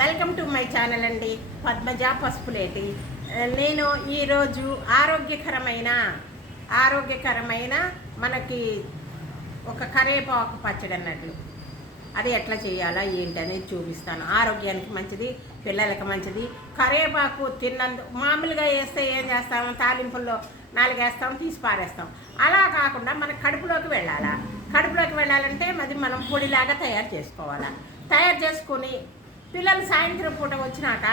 Welcome to my channel అండి పద్మజ పసుపులేటి. నేను ఈరోజు ఆరోగ్యకరమైన ఆరోగ్యకరమైన మనకి ఒక కరేపాకు పచ్చడి అన్నట్లు. అది ఎట్లా చేయాలా ఏంటి అనేది చూపిస్తాను. ఆరోగ్యానికి మంచిది పిల్లలకి మంచిది. కరివేపాకు తిన్నందు మామూలుగా వేస్తే ఏం చేస్తాము? తాలింపుల్లో నాలుగేస్తాం తీసి పారేస్తాం. అలా కాకుండా మన కడుపులోకి వెళ్ళాలా. కడుపులోకి వెళ్ళాలంటే అది మనం పొడిలాగా తయారు చేసుకోవాలా. తయారు చేసుకొని పిల్లలు సాయంత్రం పూట వచ్చినాక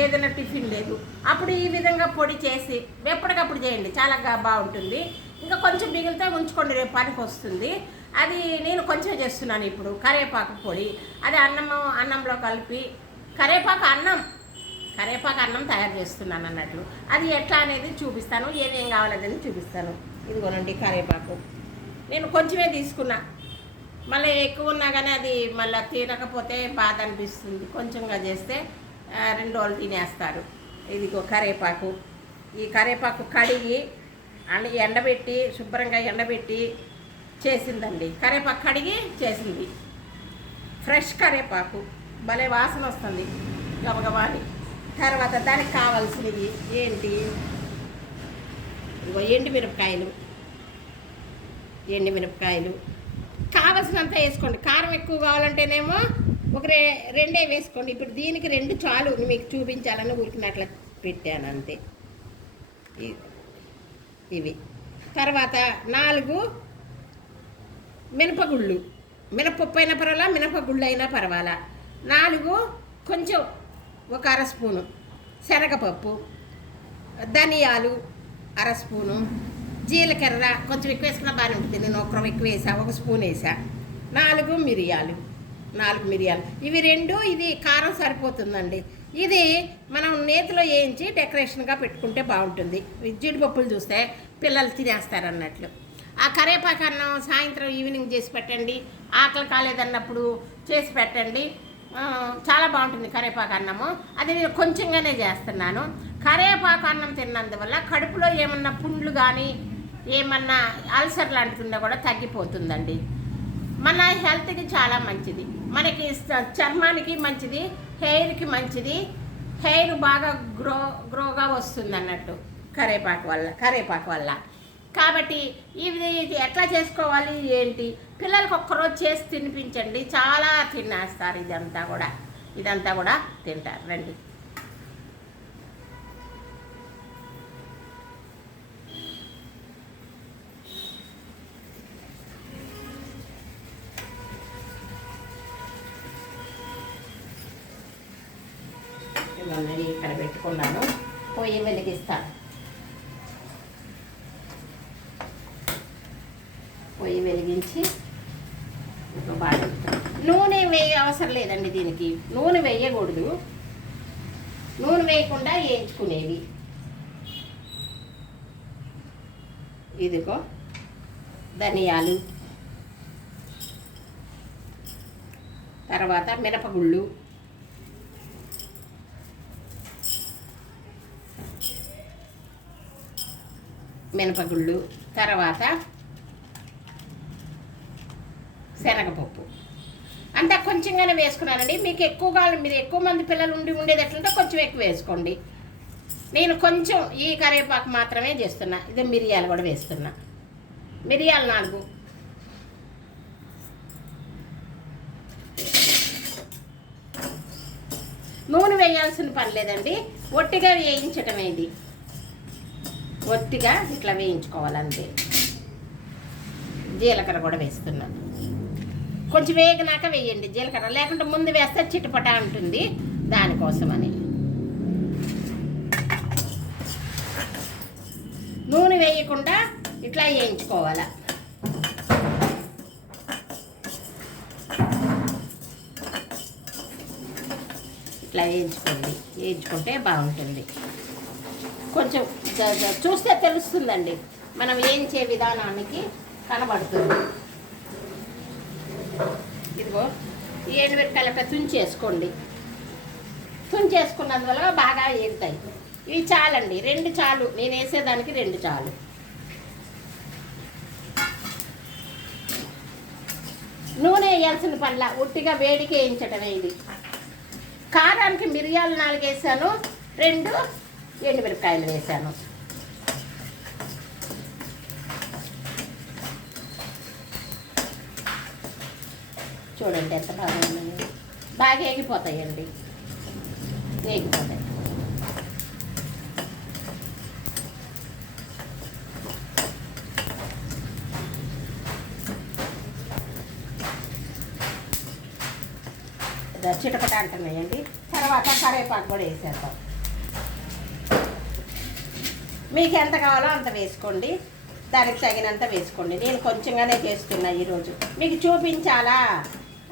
ఏదైనా టిఫిన్ లేదు. అప్పుడు ఈ విధంగా పొడి చేసి ఎప్పటికప్పుడు చేయండి. చాలా బాగుంటుంది. ఇంకా కొంచెం మిగిలితే ఉంచుకోండి రేపు పనికి వస్తుంది. అది నేను కొంచెం చేస్తున్నాను ఇప్పుడు. కరివేపాకు పొడి. అది అన్నము అన్నంలో కలిపి కరివేపాకు అన్నం. కరేపాకు అన్నం తయారు చేస్తున్నాను అన్నట్లు. అది ఎట్లా అనేది చూపిస్తాను. ఏమేం కావాలనేది చూపిస్తాను. ఇదిగోనండి కరివేపాకు నేను కొంచెమే తీసుకున్నా. మళ్ళీ ఎక్కువ ఉన్నా కానీ అది మళ్ళీ తినకపోతే బాధ అనిపిస్తుంది. కొంచెంగా చేస్తే రెండు రోజులు తినేస్తారు. ఇదిగో కరేపాకు. ఈ కరేపాకు కడిగి అండ్ ఎండబెట్టి శుభ్రంగా ఎండబెట్టి చేసిందండి. కరివేపాకు కడిగి చేసింది. ఫ్రెష్ కరేపాకు. భలే వాసన వస్తుంది. గబగబాని. తర్వాత దానికి కావాల్సినవి ఏంటి? ఇదిగో ఎండు మిరపకాయలు ఎండు మిరపకాయలు కావలసినంత వేసుకోండి. కారం ఎక్కువ కావాలంటేనేమో ఒక రె రెండే వేసుకోండి. ఇప్పుడు దీనికి రెండు చాలు మీకు చూపించాలని ఉరికినట్ల పెట్టాను అంతే. ఇవి. తర్వాత నాలుగు మినపగుళ్ళు. మినపప్పు అయినా పర్వాలా మినపగుళ్ళు అయినా పర్వాలా. నాలుగు కొంచెం ఒక అర స్పూను శనగపప్పు ధనియాలు అర స్పూను జీలకర్ర కొంచెం ఎక్కువ వేసుకున్నా బాగానే ఉంటుంది. నేను ఒకరం ఎక్కువ వేసా ఒక స్పూన్ వేసా. నాలుగు మిరియాలు నాలుగు మిరియాలు. ఇవి రెండు ఇది కారం సరిపోతుందండి. ఇది మనం నేతిలో వేయించి డెకరేషన్గా పెట్టుకుంటే బాగుంటుంది. జీడిపప్పులు చూస్తే పిల్లలు తినేస్తారు అన్నట్లు. ఆ కరేపాకు అన్నం సాయంత్రం ఈవినింగ్ చేసి పెట్టండి. ఆకలి కాలేదన్నప్పుడు చేసి పెట్టండి. చాలా బాగుంటుంది కరేపాకు అన్నము. అది నేను కొంచెంగానే చేస్తున్నాను. కరేపాకు అన్నం తిన్నందువల్ల కడుపులో ఏమన్నా పుండ్లు కానీ ఏమన్నా అల్సర్ లాంటిది ఉన్నా కూడా తగ్గిపోతుందండి. మన హెల్త్కి చాలా మంచిది. మనకి చర్మానికి మంచిది హెయిర్కి మంచిది. హెయిర్ బాగా గ్రో గ్రోగా వస్తుంది అన్నట్టు కరేపాకు వల్ల కరేపాకు వల్ల. కాబట్టి ఇది ఇది ఎట్లా చేసుకోవాలి ఏంటి? పిల్లలకు ఒక్కరోజు చేసి తినిపించండి. చాలా తినేస్తారు ఇదంతా కూడా. ఇదంతా కూడా తింటారు. రండి. ఇవన్నీ ఇక్కడ పెట్టుకున్నాను. పొయ్యి వెలిగిస్తాను పొయ్యి వెలిగించి ఒక బాగా నూనె వేయ అవసరం లేదండి దీనికి. నూనె వేయకూడదు. నూనె వేయకుండా వేయించుకునేవి ఇదిగో ధనియాలు. తర్వాత మిరపగుళ్ళు మినపగుళ్ళు తర్వాత శనగపప్పు. అంతా కొంచెంగానే వేసుకున్నానండి. మీకు ఎక్కువగా మీరు ఎక్కువ మంది పిల్లలు ఉండి ఉండేది ఎట్లుంటే కొంచెం ఎక్కువ వేసుకోండి. నేను కొంచెం ఈ కరివేపాకు మాత్రమే చేస్తున్నా. ఇదే మిరియాలు కూడా వేస్తున్నా. మిరియాలు నాలుగు. నూనె వేయాల్సిన పని లేదండి. ఒట్టిగా వేయించటమే ఇది ఒత్తిగా ఇట్లా వేయించుకోవాలి అంతే జీలకర్ర కూడా వేస్తున్నాను. కొంచెం వేగినాక వేయండి. జీలకర్ర లేకుంటే ముందు వేస్తే చిటపట ఉంటుంది దానికోసమని. నూనె వేయకుండా ఇట్లా వేయించుకోవాలి. ఇట్లా వేయించుకోండి. వేయించుకుంటే బాగుంటుంది. కొంచెం చూస్తే తెలుస్తుందండి. మనం వేయించే విధానానికి కనబడుతుంది. ఇదిగో ఈ ఎండుమిరకాయలు తుంచేసుకోండి. తుంచేసుకున్నందువల్ల బాగా ఏంటాయి ఇవి చాలండి. రెండు చాలు. నేను వేసేదానికి రెండు చాలు. నూనె వేయాల్సిన పనిలా ఉట్టిగా వేడికి వేయించటమే ఇది. కారానికి మిరియాలు నాలుగు వేసాను రెండు ఎండుమిరపకాయలు వేసాను. చూడండి ఎంత బాగా ఉన్నాయి. బాగా ఏగిపోతాయండి. ఏగిపోతాయి. చిటపట అంటున్నాయండి తర్వాత కరివేపాకు కూడా వేసేద్దాం. మీకు ఎంత కావాలో అంత వేసుకోండి. దానికి తగినంత వేసుకోండి. నేను కొంచెంగానే చేస్తున్నా ఈరోజు. మీకు చూపించాలా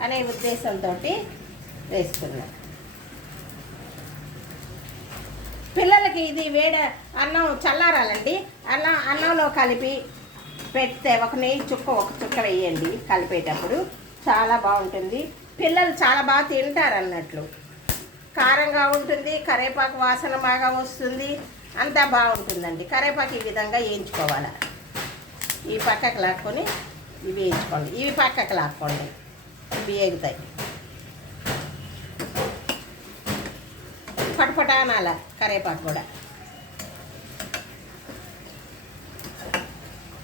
అనే ఉద్దేశంతో వేస్తున్నా. పిల్లలకి ఇది వేడ అన్నం చల్లారాలండి. అన్నం అన్నంలో కలిపి పెడితే ఒక నెయ్యి చుక్క ఒక చుక్క వేయండి కలిపేటప్పుడు. చాలా బాగుంటుంది. పిల్లలు చాలా బాగా తింటారు అన్నట్లు కారంగా ఉంటుంది కరేపాకు వాసన బాగా వస్తుంది. అంతా బాగుంటుందండి. కరేపాకు ఈ విధంగా వేయించుకోవాలి. ఈ పక్కకు లాక్కొని ఇవి వేయించుకోండి. ఇవి పక్కకు లాక్కోండి. ఇవి వేగుతాయి. పటపట అనాల కరేపాకు కూడా.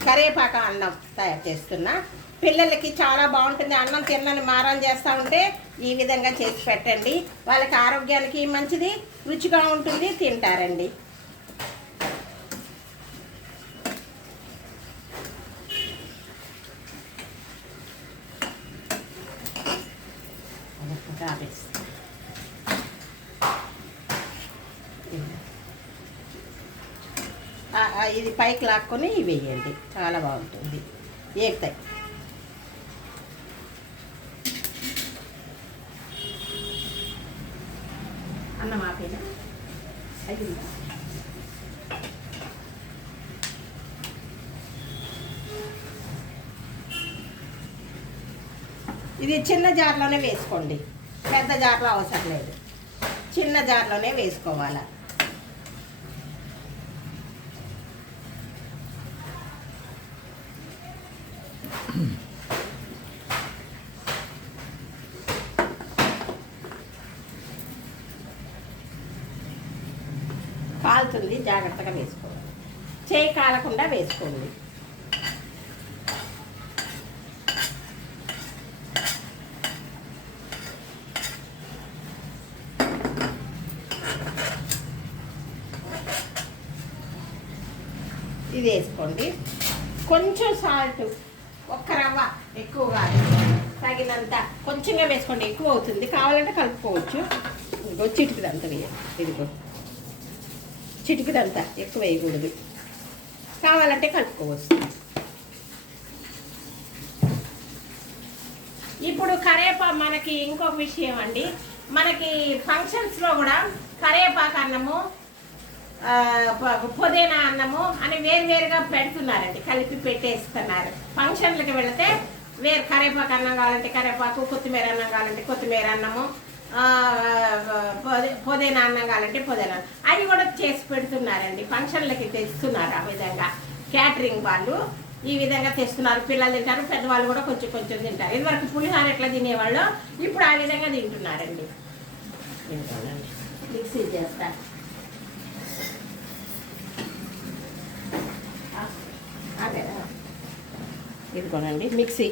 కరేపాకు అన్నం తయారు చేస్తున్నా. పిల్లలకి చాలా బాగుంటుంది. అన్నం తిన్నని మారం చేస్తూ ఉంటే ఈ విధంగా చేసి పెట్టండి. వాళ్ళకి ఆరోగ్యానికి మంచిది రుచిగా ఉంటుంది తింటారండి అదొకటి ఆపేస్తా. ఆ, ఆ, ఇది పైకి లాక్కొని వేయండి. చాలా బాగుంటుంది. ఏగుతాయి. అన్నం ఆపేనా? ఇది చిన్న జార్లోనే వేసుకోండి. పెద్ద జార్లో అవసరం లేదు. చిన్న జార్లోనే వేసుకోవాలి? కాలుతుంది జాగ్రత్తగా వేసుకోవాలి. చేయి కాలకుండా వేసుకోండి. ఇది వేసుకోండి. కొంచెం సాల్ట్ ఒక్క రవ్వ ఎక్కువ కాదు తగినంత కొంచెంగా వేసుకోండి ఎక్కువ అవుతుంది. కావాలంటే కలుపుకోవచ్చు. ఇదిగో చిటికిదంత వేయాలి ఇదిగో. చిటికిదంత ఎక్కువ వేయకూడదు. కావాలంటే కలుపుకోవచ్చు. ఇప్పుడు కరేపా మనకి ఇంకొక విషయం అండి. మనకి ఫంక్షన్స్లో కూడా కరేపాకు అన్నము పుదీనా అన్నము అని వేరువేరుగా పెడుతున్నారండి. కలిపి పెట్టేస్తున్నారు. ఫంక్షన్లకి వెళితే వేరు కరేపాకు అన్నం కావాలంటే కరేపాకు కొత్తిమీర అన్నం కావాలంటే కొత్తిమీర అన్నము పుదీనా అన్నం కావాలంటే పుదీనా అన్నం. అవి కూడా చేసి పెడుతున్నారండి. ఫంక్షన్లకి తెస్తున్నారు ఆ విధంగా. క్యాటరింగ్ వాళ్ళు ఈ విధంగా తెస్తున్నారు. పిల్లలు తింటారు పెద్దవాళ్ళు కూడా కొంచెం కొంచెం తింటారు. ఇదివరకు పులిహార ఎట్లా తినేవాళ్ళు ఇప్పుడు ఆ విధంగా తింటున్నారండి. మిక్సీ చేస్తా అదే ఇదిగోనండి. మిక్సీ.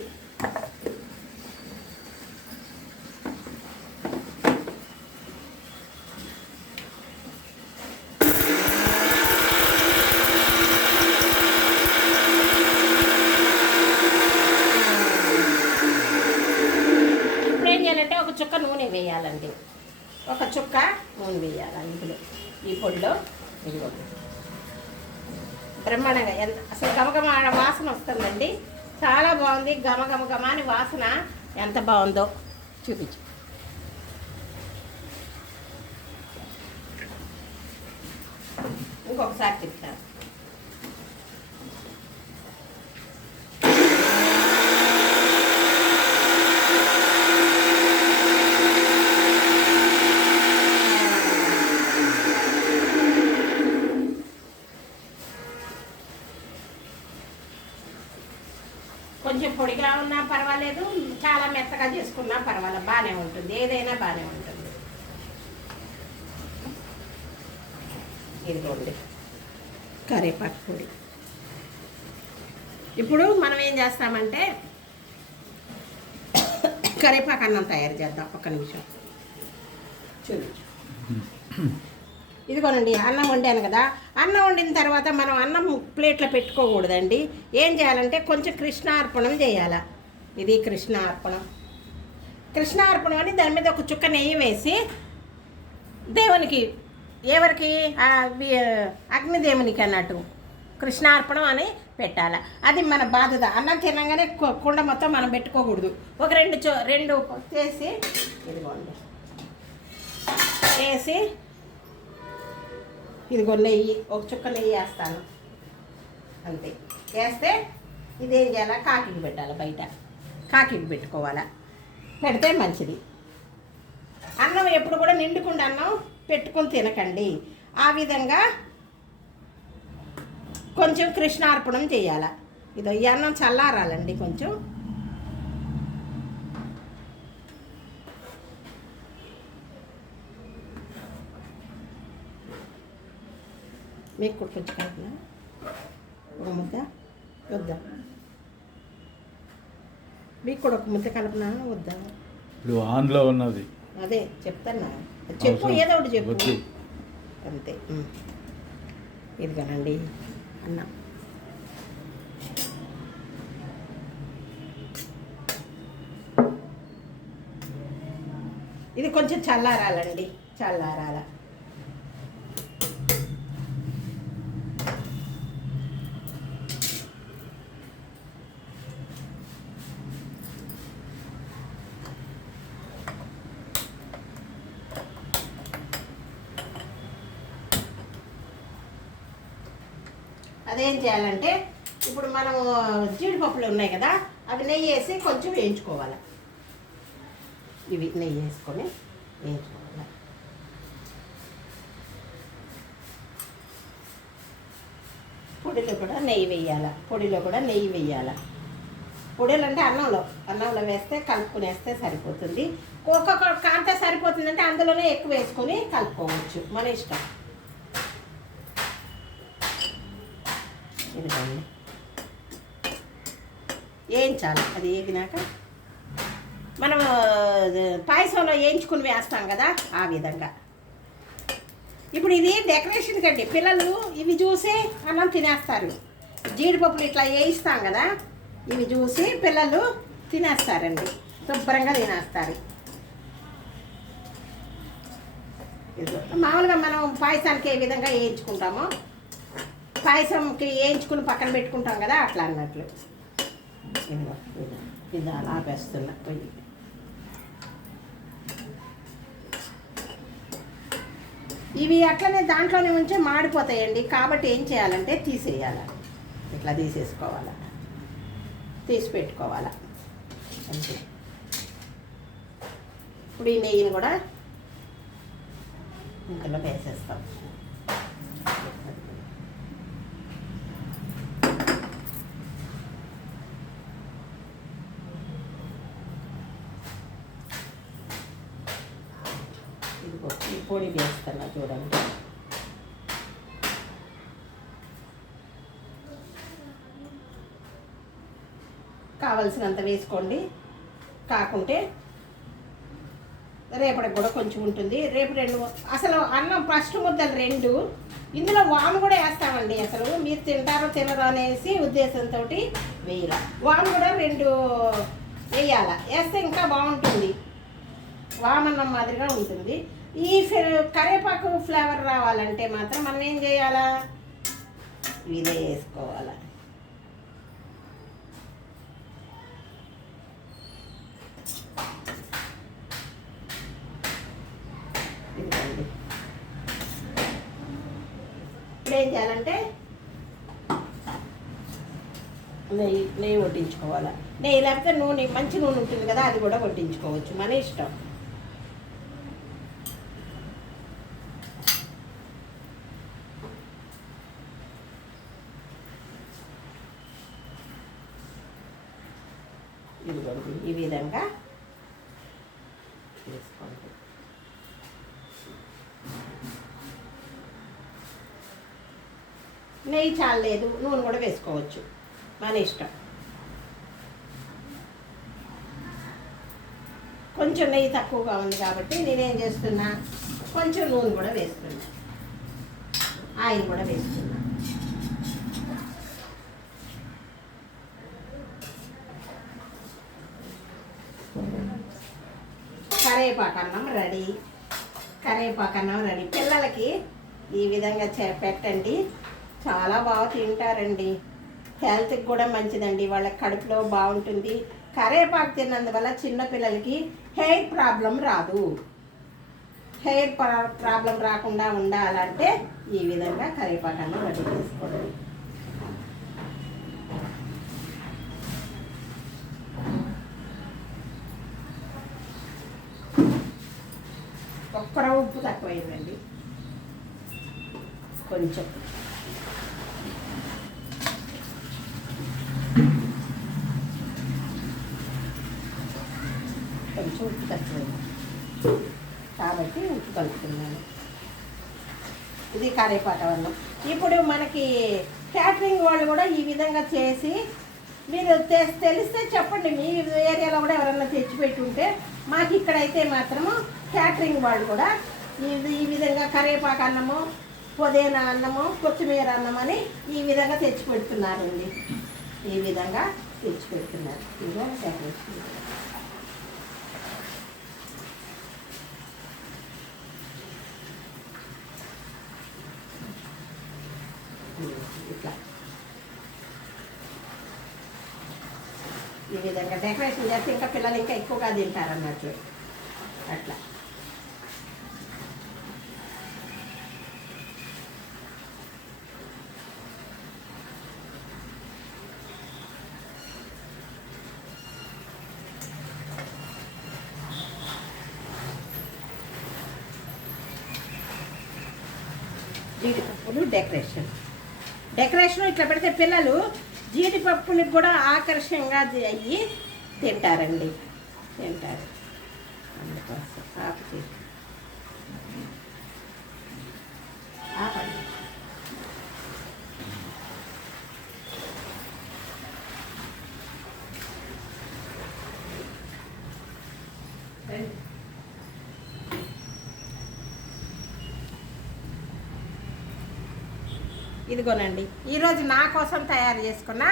ఏం చేయాలంటే ఒక చుక్క నూనె వేయాలండి. ఒక చుక్క నూనె వేయాలి అందులో ఈ పొడిలో ఇదిగో బ్రహ్మాండంగా ఎంత అసలు గమగమ వాసన వస్తుందండి. చాలా బాగుంది. గమగమ గమ అని వాసన ఎంత బాగుందో చూపించు. చేసుకున్నా పర్వాలేదు చాలా మెత్తగా చేసుకున్నా పర్వాలేదు బాగానే ఉంటుంది ఏదైనా బాగానే ఉంటుంది. ఇదిగోండి కరేపాకు పొడి. ఇప్పుడు మనం ఏం చేస్తామంటే కరేపాకు అన్నం తయారు చేద్దాం ఒక నిమిషం. ఇదిగోనండి అన్నం వండాను కదా అన్నం వండిన తర్వాత మనం అన్నం ప్లేట్లో పెట్టుకోకూడదండి. ఏం చేయాలంటే కొంచెం కృష్ణార్పణం చేయాలి. ఇది కృష్ణార్పణం కృష్ణార్పణం అని దాని మీద ఒక చుక్క నెయ్యి వేసి దేవునికి ఎవరికి? అగ్నిదేవునికి అన్నట్టు కృష్ణార్పణం అని పెట్టాలి. అది మన బాధ్యత. అన్నం తినగానే కుండ మొత్తం మనం పెట్టుకోకూడదు. ఒక రెండు చో రెండు చేసి ఇదిగోండి. వేసి ఇదిగో నెయ్యి ఒక చుక్క నెయ్యి వేస్తాను. అంతే. వేస్తే ఇదేం చేయాలి? కాకికి పెట్టాలి బయట. కాకికి పెట్టుకోవాలా? పెడితే మంచిది. అన్నం ఎప్పుడు కూడా నిండుకుండా అన్నం పెట్టుకొని తినకండి. ఆ విధంగా కొంచెం కృష్ణార్పణం చేయాల? ఇదో ఈ అన్నం చల్లారాలండి కొంచెం. మీకు కూడా ఒక ముద్ద? వద్దా? మీకు కూడా ఒక ముద్ద కలిపినా? వద్దా? ఇప్పుడు ఆన్లో ఉన్నది. అదే చెప్తాను? చెప్పు. ఏదో ఒకటి చెప్పు. అంతే. ఇదిగోనండి అన్న. ఇది కొంచెం చల్లారాలండి. చల్లారాల? అదేం చేయాలంటే ఇప్పుడు మనం జీడిపప్పులు ఉన్నాయి కదా అవి నెయ్యి వేసి కొంచెం వేయించుకోవాలి. ఇవి నెయ్యి వేసుకొని వేయించుకోవాలి. పొడిలో కూడా నెయ్యి వేయాల. పొడిలో కూడా నెయ్యి వేయాల. పొడిలు అంటే అన్నంలో అన్నంలో వేస్తే కలుపుకునేస్తే సరిపోతుంది. ఒక్కొక్క కాంత సరిపోతుందంటే అందులోనే ఎక్కువ వేసుకొని కలుపుకోవచ్చు. మన ఇష్టం. ఇదిగోండి వేయించాలి అది వేగినాక మనం పాయసంలో వేయించుకుని వేస్తాం కదా ఆ విధంగా. ఇప్పుడు ఇది డెకరేషన్ కండి. పిల్లలు ఇవి చూసి అన్నం తినేస్తారు. జీడిపప్పులు ఇట్లా వేయిస్తాం కదా ఇవి చూసి పిల్లలు తినేస్తారండి. శుభ్రంగా తినేస్తారు. మామూలుగా మనం పాయసానికి ఏ విధంగా వేయించుకుంటామో పాయసంకి వేయించుకుని పక్కన పెట్టుకుంటాం కదా అట్లా అన్నట్లు. ఇదిగో ఇది అలా ఆపేస్తున్నా పోయి. ఇవి అట్లనే దాంట్లోనే ఉంచే మాడిపోతాయండి. కాబట్టి ఏం చేయాలంటే తీసేయాలి. ఇట్లా తీసేసుకోవాలి. తీసి పెట్టుకోవాలి. అంతే. ఇప్పుడు ఈ నెయ్యిని కూడా ఇంకలో వేసేస్తాం ఇదిగో ఈ పొడి వేస్తున్నా చూడండి కావలసినంత వేసుకోండి. కాకుంటే రేపటికి కూడా కొంచెం ఉంటుంది. రేపు రెండు అసలు అన్నం ఫస్ట్ ముద్దలు రెండు. ఇందులో వాము కూడా వేస్తామండి అసలు. మీరు తింటారో తినరో అనేసి ఉద్దేశంతో వేయాల. వాము కూడా రెండు వేయాల. వేస్తే ఇంకా బాగుంటుంది. వామన్నం మాదిరిగా ఉంటుంది. ఈ ఫె- కరివేపాకు ఫ్లేవర్ రావాలంటే మాత్రం మనం ఏం చేయాలా? ఇదే వేసుకోవాలా. ఇప్పుడు ఏం చేయాలంటే నెయ్యి నెయ్యి వడ్డించుకోవాలా. నెయ్యి లేకపోతే నూనె మంచి నూనె ఉంటుంది కదా అది కూడా వడ్డించుకోవచ్చు. మన ఇష్టం ఇదిగోండి ఈ విధంగా తీసుకోండి నెయ్యి చాలలేదు నూనె కూడా వేసుకోవచ్చు. మన ఇష్టం. కొంచెం నెయ్యి తక్కువగా ఉంది కాబట్టి నేనేం చేస్తున్నా కొంచెం నూనె కూడా వేస్తున్నా. ఆయిల్ కూడా వేస్తున్నా. కరేపాకు అన్నం రెడీ. కరేపాకు అన్నం రెడీ. పిల్లలకి ఈ విధంగా చే- పెట్టండి. చాలా బాగా తింటారండి. హెల్త్కి కూడా మంచిదండి. వాళ్ళ కడుపులో బాగుంటుంది. కరేపాకు తిన్నందువల్ల చిన్నపిల్లలకి హెయిర్ ప్రాబ్లం రాదు. హెయిర్ ప్రాబ్లం రాకుండా ఉండాలంటే ఈ విధంగా కరేపాకు రెడీ చేసుకోండి ఒక్కర ఉప్పు తక్కువైందండి. కొంచెం. కొంచెం కాబట్టి ఉప్పు కలుపుతున్నాను. ఇది కరేపాట వల్ల ఇప్పుడు మనకి క్యాటరింగ్ వాళ్ళు కూడా ఈ విధంగా చేసి మీరు తె- తెలిస్తే చెప్పండి. మీ ఏరియాలో కూడా ఎవరన్నా తెచ్చిపెట్టి ఉంటే మాకు ఇక్కడైతే మాత్రము క్యాటరింగ్ వాళ్ళు కూడా ఈ విధంగా కరేపాకు అన్నము పుదీనా అన్నము కొత్తిమీర అన్నం అని ఈ విధంగా తెచ్చిపెడుతున్నారండి ఈ విధంగా తెచ్చి పెడుతున్నారు. ఇదిగో డెకరేషన్. ఇట్లా ఈ విధంగా డెకరేషన్ చేస్తే ఇంకా పిల్లలు ఇంకా ఎక్కువగా తింటారు అన్నట్లు అట్లా. జీడిపప్పులు డెకరేషన్. డెకరేషన్ ఇట్లా పెడితే పిల్లలు జీడిపప్పుని కూడా ఆకర్షణగా అయ్యి తింటారండి. తింటారు. అందుకోసం ఆకు ఇదిగోనండి. ఈరోజు నా కోసం తయారు చేసుకున్న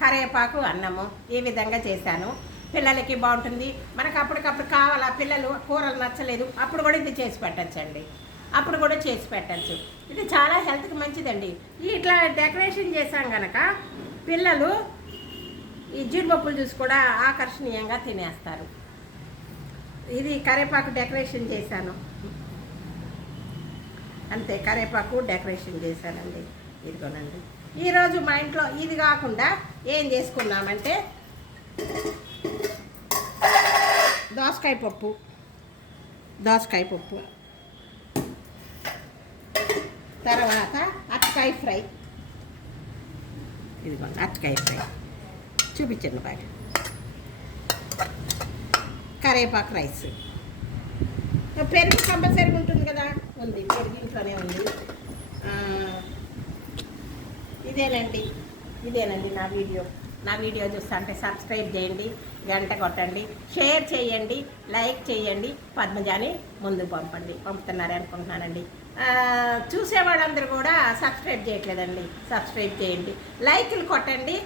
కరేపాకు అన్నము ఈ విధంగా చేశాను. పిల్లలకి బాగుంటుంది. మనకు అప్పటికప్పుడు కావాలా పిల్లలు కూరలు నచ్చలేదు అప్పుడు కూడా ఇది చేసి పెట్టచ్చండి. అప్పుడు కూడా చేసి పెట్టచ్చు. ఇది చాలా హెల్త్కి మంచిదండి. ఇట్లా డెకరేషన్ చేశాం కనుక పిల్లలు ఈ జీడిపప్పులు చూసి కూడా ఆకర్షణీయంగా తినేస్తారు. ఇది కరేపాకు డెకరేషన్ చేశాను. అంతే కరేపాకు డెకరేషన్ చేశానండి. ఇదిగోనండి. ఈరోజు మా ఇంట్లో ఇది కాకుండా ఏం చేసుకున్నామంటే దోసకాయ పప్పు. దోసకాయ పప్పు. తర్వాత అచ్చకాయ ఫ్రై. ఇదిగోండి అచ్చకాయ ఫ్రై. చూపించండి బాగా. కరేపాకు రైస్. పెరుగు కంపల్సరీ ఉంటుంది కదా? ఉంది పెరుగు ఇంట్లోనే ఉంది. ఇదేనండి. ఇదేనండి నా వీడియో. నా వీడియో చూస్తా అంటే సబ్స్క్రైబ్ చేయండి గంట కొట్టండి షేర్ చేయండి లైక్ చేయండి పద్మజాని ముందు పంపండి. పంపుతున్నారు అనుకుంటున్నానండి. చూసేవాళ్ళందరూ కూడా సబ్స్క్రైబ్ చేయట్లేదండి. సబ్స్క్రైబ్ చేయండి. లైక్లు కొట్టండి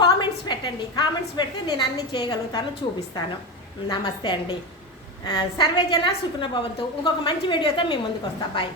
కామెంట్స్ పెట్టండి. కామెంట్స్ పెడితే నేను అన్నీ చేయగలుగుతాను చూపిస్తాను. నమస్తే అండి. సర్వేజన సుఖన భవంతు. ఇంకొక మంచి వీడియోతో మీ ముందుకు వస్తా. బాయ్.